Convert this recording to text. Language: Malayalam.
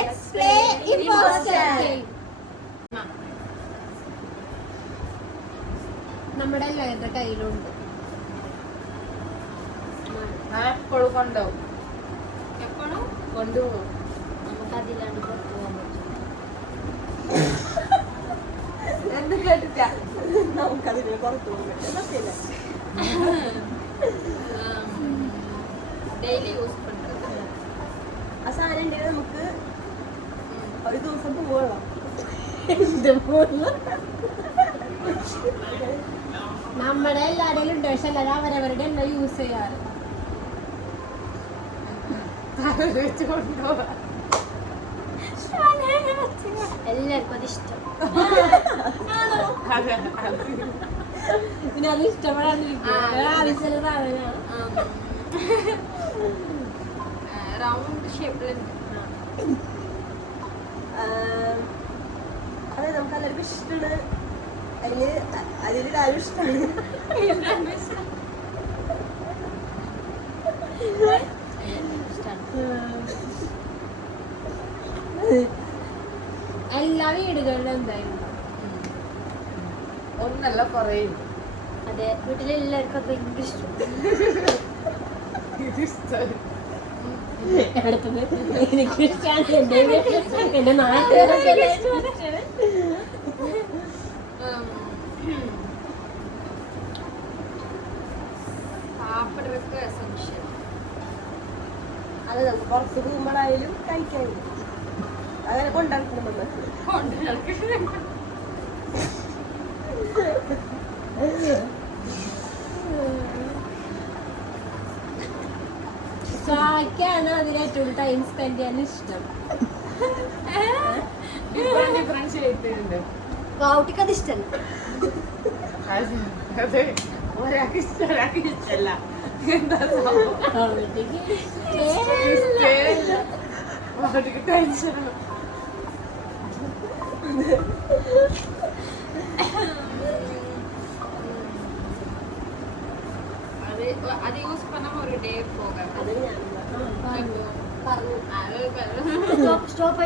Let's play imposter. നമ്മുടെ എല്ലാവരുടെ കയ്യിലുണ്ട്. എപ്പോഴും കൊണ്ടുപോകും. എപ്പോഴും കൊണ്ടുപോകും. നമുക്ക് അതിലാണ് കൊണ്ടുപോകാൻ പറ്റും. എന്ത് കേട്ടിട്ടാ നമുക്കതിന് പുറത്തു പോകാൻ ഡെയിലി യൂസ് പண்றது. ആ സാധനം ഉണ്ടെങ്കിൽ നമുക്ക് ഒരു ദിവസം പോകണം. നമ്മുടെ എല്ലാവരുടെയും ഉണ്ട്, പക്ഷെ എല്ലാവരും അവരവരുടെ എല്ലാം യൂസ് ചെയ്യാറ്. എല്ലാവർക്കും അത് ഇഷ്ടം. പിന്നെ അത് ഇഷ്ടപ്പെടാണ്ടിരിക്കും. ആവശ്യമുള്ള സാധനമാണ്. റൗണ്ട് ഷേപ്പിലുണ്ട്. അതെ, നമുക്ക് എല്ലാവർക്കും ഇഷ്ടമാണ്. അതില് കാര്യം ഇഷ്ടമാണ്. എല്ലാ വീടുകളിലും എന്തായാലും ഒന്നല്ല കുറേ. അതെ, വീട്ടിലെല്ലാവർക്കും അത് ഭയങ്കര ഇഷ്ടം. എനിക്ക് ഇഷ്ടമാണ്. എന്റെ നാട്ടുകാരൊക്കെ അതെ, നമുക്ക് പുറത്ത് പോകുമ്പോഴായാലും കഴിക്കാനും അങ്ങനെ കൊണ്ടിറക്കുന്നുണ്ട്. സാക്കാണ് അതിന് ഏറ്റവും ടൈം സ്പെൻഡ് ചെയ്യാൻ ഇഷ്ടം. വാവുട്ടിക്ക് അത് ഇഷ്ടമല്ല. ഒരാൾക്ക് ഇഷ്ടമല്ല. എന്താ ടെൻഷനാണ്. அது யூஸ் பண்ண ஒரு டே போகாது. அது ஸ்டாப்